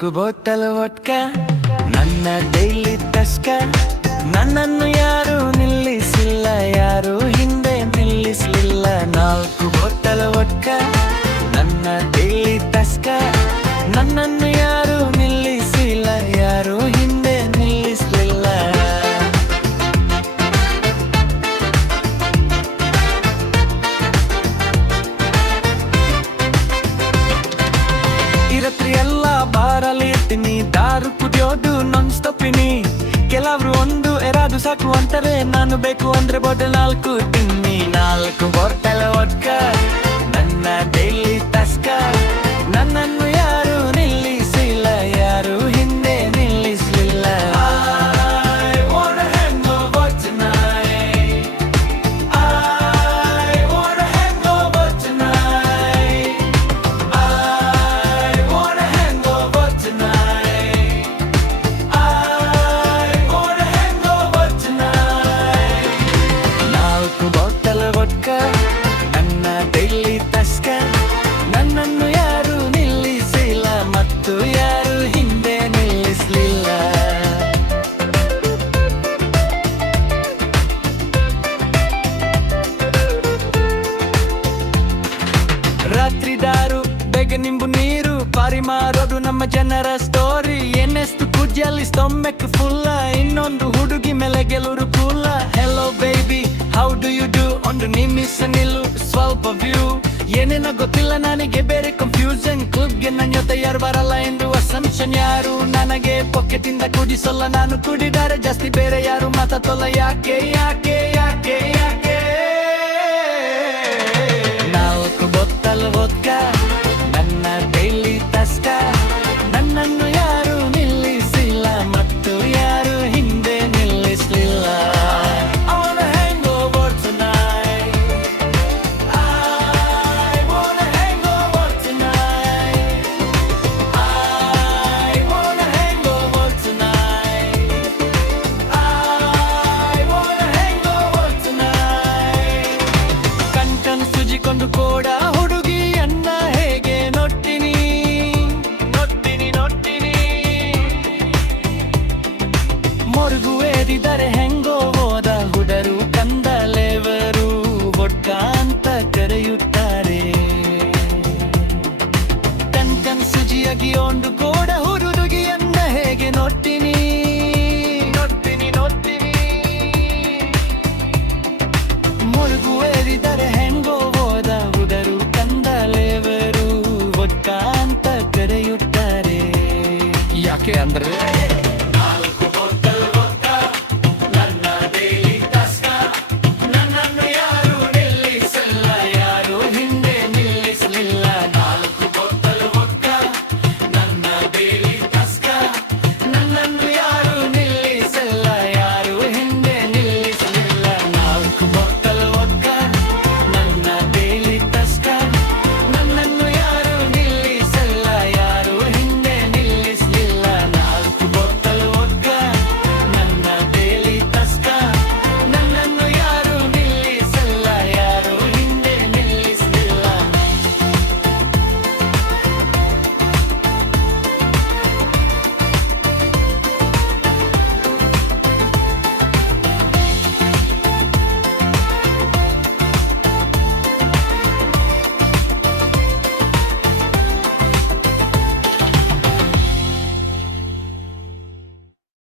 4 bottle vodka ನನ್ನ daily ತಸ್ಕ ನನ್ನನ್ನು ಯಾರು ನಿಲ್ಲಿಸಿಲ್ಲ, ಯಾರು ಹಿಂದೆ ನಿಲ್ಲಿಸಲಿಲ್ಲ. 4 ಬಾಟಲ್ ವೊಡ್ಕಾ ನನ್ನ ಡೈಲಿ ತಸ್ಕ ನನ್ನನ್ನು ಯಾರು ನಿಲ್ಲಿಸಿಲ್ಲ, ಯಾರು ಹಿಂದೆ ನಿಲ್ಲಿಸಲಿಲ್ಲ. ಈ ರಾತ್ರಿ ಎಲ್ಲ ಬಾರಲ್ಲಿ ಇರ್ತೀನಿ, ದಾರು ಕುಡಿಯೋದು ನಾನ್ ಸ್ಟಾಪಿನಿ. ಕೆಲವರು 1 2 ಸಾಕು ಅಂತಾರೆ, ನಾನು ಬೇಕು ಅಂದ್ರೆ ಬಾಟಲ್ 4 ತಿನ್ನಿ. 4 ಬಾಟಲ್ ವೊಡ್ಕಾ ನನ್ನ ಡೈಲಿ ತಸ್ಕ ನನ್ನನ್ನು ಯಾರು ನಿಲ್ಲಿಸಿಲ್ಲ, ಯಾರು ಹಿಂದೆ ನಿಲ್ಲಿಸಲಿಲ್ಲ. I wanna hangover tonight. I wanna hangover tonight. I wanna hangover tonight. I wanna hangover tonight. 4 bottle vodka ನನ್ನ ಡೈಲಿ ತಸ್ಕ ನನ್ನನ್ನು ಯಾರು ನಿಲ್ಲಿಸಿಲ್ಲ, ಮತ್ತು ಯಾರು ಹಿಂದೆ ನಿಲ್ಲಿಸಲಿಲ್ಲ. ರಾತ್ರಿ ದಾರು ಬೇಗ ನಿಂಬು ನೀರು ಪಾರಿ ಮಾರೋದು ನಮ್ಮ ಜನರ ಸ್ಟೋರಿ. ಎನ್ನೆಷ್ಟು ಕುಜ್ಜಲ್ಲಿ ಸ್ಟೊಮ್ಮೆಕ್ ಫುಲ್ಲ, ಇನ್ನೊಂದು ಹುಡುಗಿ ಮೇಲೆ ಗೆಲುರು ಕೂಲ. Hello baby how do you do, ಒಂದು ನಿಮಿಷ ನಿಲ್ಲು ಸ್ವಲ್ಪ ವ್ಯೂ. ಏನೇನೋ ಗೊತ್ತಿಲ್ಲ ನನಗೆ ಬೇರೆ ಕನ್ಫ್ಯೂಷನ್, ಕ್ಲಬ್ಗೆ ನನ್ನ ಜೊತೆ ಯಾರು ಬರಲ್ಲ ಎಂದು ಅಸಂಪ್ಷನ್. ಯಾರು ನನಗೆ ಪಾಕೆಟ್ ಇಂದ ಕುಡಿಸಲ್ಲ, ನಾನು ಕುಡಿದಾರೆ ಜಾಸ್ತಿ ಬೇರೆ ಯಾರು ಮಾತಾಡಲ್ಲ. ಯಾಕೆ ಯಾಕೆ ಯಾಕೆ ಯಾಕೆ 4 ಬಾಟಲ್ ವೊಡ್ಕಾ ನನ್ನ ಡೈಲಿ ತಸ್ಕ ನನ್ನನ್ನು ಯಾರು ನಿಲ್ಲಿಸಿಲ್ಲ, ಮತ್ತು ಯಾರು ಹಿಂದೆ ನಿಲ್ಲಿಸಲಿಲ್ಲ. I wanna hangover tonight. I wanna hangover tonight. I wanna hangover tonight. I wanna hangover tonight. ಕಣ್ ಸುಜಿಕೊಂಡು ಕೂಡ ಹುಡುಗಿಯನ್ನ ಹೇಗೆ ನೋಡ್ತೀನಿ ನೋಡ್ತೀನಿ ನೋಡ್ತೀನಿ. ಮೊರಗು ಏರಿದರೆ ಹೆಂಗೋ ಹೋದ ಹುಡರು ಕಂದಲೆವರು ವೊಡ್ಕಾ ಅಂತ ಕರೆಯುತ್ತಾರೆ. ಕಣ್ ಸುಜಿಯಾಗಿ ಒಂದು ಕೂಡ ಹುಡುಗಿಯನ್ನ ಹೇಗೆ ನೋಡ್ತೀನಿ ನೋಡ್ತೀನಿ ನೋಡ್ತೀನಿ. ಮೊರಗು ಏರಿದರೆ ಹೆಂಗೋ ಹೋದ ಹುಡರು ಕಂದಲೆವರು ವೊಡ್ಕಾ ಅಂತ ಕರೆಯುತ್ತಾರೆ. ಯಾಕೆ ಅಂದ್ರೆ